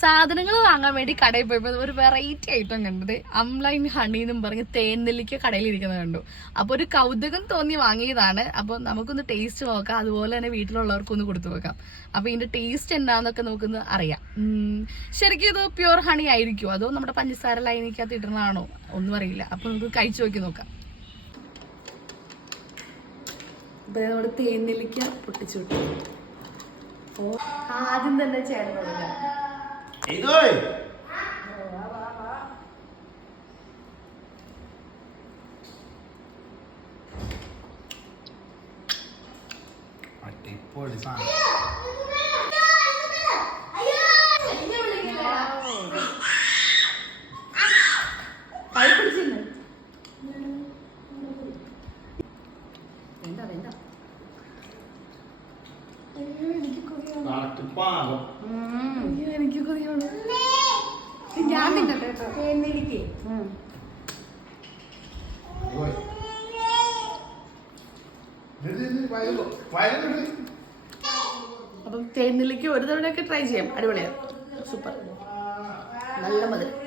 സാധനങ്ങൾ വാങ്ങാൻ വേണ്ടി കടയിൽ പോയപ്പോൾ ഒരു വെറൈറ്റി ഐറ്റം കണ്ടത്. അംലൈൻ ഹണി എന്നും പറഞ്ഞ് തേൻ തേൻനെല്ലിക്ക കടയിൽ ഇരിക്കുന്നത് കണ്ടു. അപ്പൊ ഒരു കൗതുകം തോന്നി വാങ്ങിയതാണ്. അപ്പോൾ നമുക്കൊന്ന് ടേസ്റ്റ് നോക്കാം. അതുപോലെ തന്നെ വീട്ടിലുള്ളവർക്കൊന്ന് കൊടുത്തു നോക്കാം. അപ്പോൾ ഇതിന്റെ ടേസ്റ്റ് എന്താണെന്നൊക്കെ നമുക്കൊന്ന് അറിയാം. ശരിക്കും ഇത് പ്യുവർ ഹണി ആയിരിക്കുമോ അതോ നമ്മുടെ പഞ്ചസാര ലൈനിക്കകത്ത് ഇടുന്നതാണോ? ഒന്നും അറിയില്ല. അപ്പോൾ നമുക്ക് കഴിച്ചു നോക്കി നോക്കാം. അപ്പോൾ നമ്മുടെ തേൻനെല്ലിക്ക പൊട്ടിച്ചു വിട്ടു. ആദ്യം തന്നെ ചേട്ടൻ ഇതോയ് അടിപൊളി സാധനം കൈ അപ്പം തേനിലേക്ക് ഒരു തവണയൊക്കെ ട്രൈ ചെയ്യാം. അടിപൊളിയാണ്. സൂപ്പർ. നല്ല മധുരം.